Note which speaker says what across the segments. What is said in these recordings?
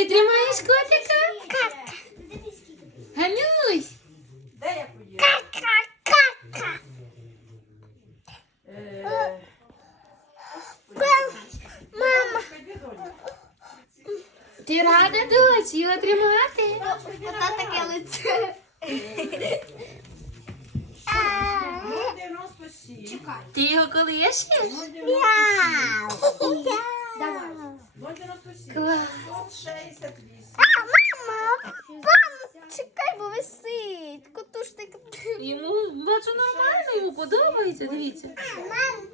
Speaker 1: Ти тримаєш котика? Ганусь.
Speaker 2: Де я поїду? Е,
Speaker 3: Мама.
Speaker 1: Ти рада, дочі, його тримати?
Speaker 3: Ота таке лице.
Speaker 2: 097.
Speaker 1: Ти його колишеш?
Speaker 2: 097.
Speaker 3: Давай.
Speaker 2: 097.
Speaker 1: Клас.
Speaker 2: 168.
Speaker 3: Мама, мама, чекай, бо висить. Котушник.
Speaker 1: Йому бачу нормально, йому подобається. Дивіться.
Speaker 3: Мам,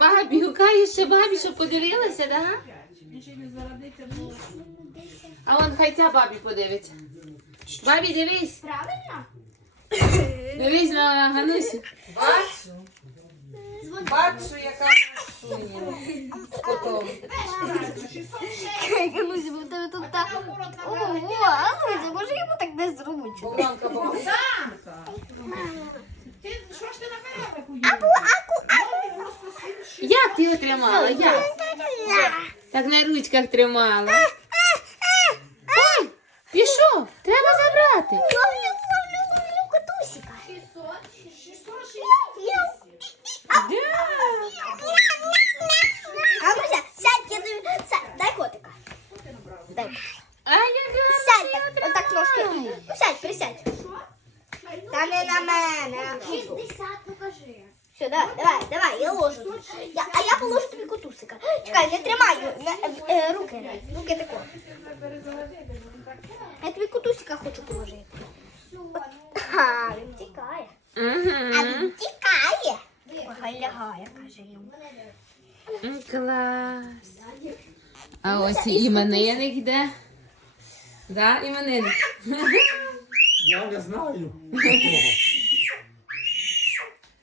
Speaker 1: Бабі, гукає ще бабі, щоб подивилася, да? А он хай ця бабі подивиться. Бабі, дивись.
Speaker 3: Правильно?
Speaker 1: Дивись на Ганусю.
Speaker 2: Бачу. Бачу, яка красуня. Котом.
Speaker 3: Гануся, бо в тебе тут так. Ого, Гануся, може йому так не зручно.
Speaker 2: Богданка, Богданка. Ти, що ж ти на перервах уїхала?
Speaker 1: Як ти його тримала? Як? Так на ручках тримала. Ой, пішов, треба забрати.
Speaker 3: Ловлю, ловлю, ловлю котусика. 600, Ануся, сядь, я тобі... Сядь, дай котика. Дай.
Speaker 1: А як
Speaker 3: Сядь,
Speaker 1: гарно ти
Speaker 3: так,
Speaker 1: його
Speaker 3: отак ножки.
Speaker 1: тримаєш.
Speaker 3: Ну сядь, присядь. Та не на мене.
Speaker 4: 60 покажи.
Speaker 3: Все, давай, давай, давай, я ложу. Я, а я положу тобі котусика. Чекай, не тримай, не, е, руки, руки тако. Я тобі котусика хочу положити. А, він тікає. А він тікає. Хай лягає, каже йому.
Speaker 1: М, Клас. А ось і іменинник йде. Да, іменинник.
Speaker 5: Я не знаю.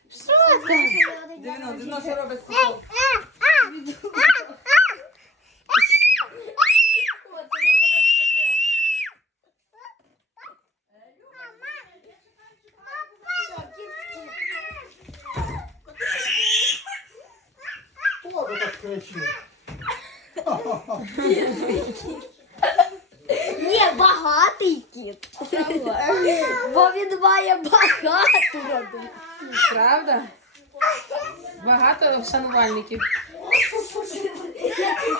Speaker 1: Що там?
Speaker 2: Дивно, дивно, що робить з.
Speaker 5: Хто ви так кричить?
Speaker 3: Ні, багатий кіт. Бо він має багато води.
Speaker 1: Правда? Багато шанувальників.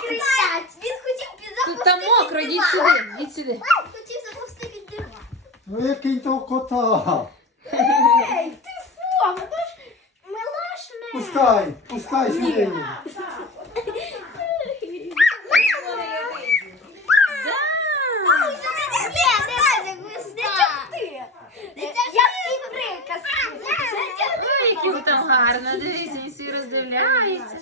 Speaker 3: Кричать. Він хотів
Speaker 1: Тут там мокро, йдіть сюди, йдіть сюди.
Speaker 3: Хотів запусти від дива.
Speaker 5: Викинь того кота.
Speaker 3: Ей, ти фу, ми ж милашне.
Speaker 5: Пускай, пускай сюди.
Speaker 1: Ой, які там гарно, дивіться, і всі роздивляється.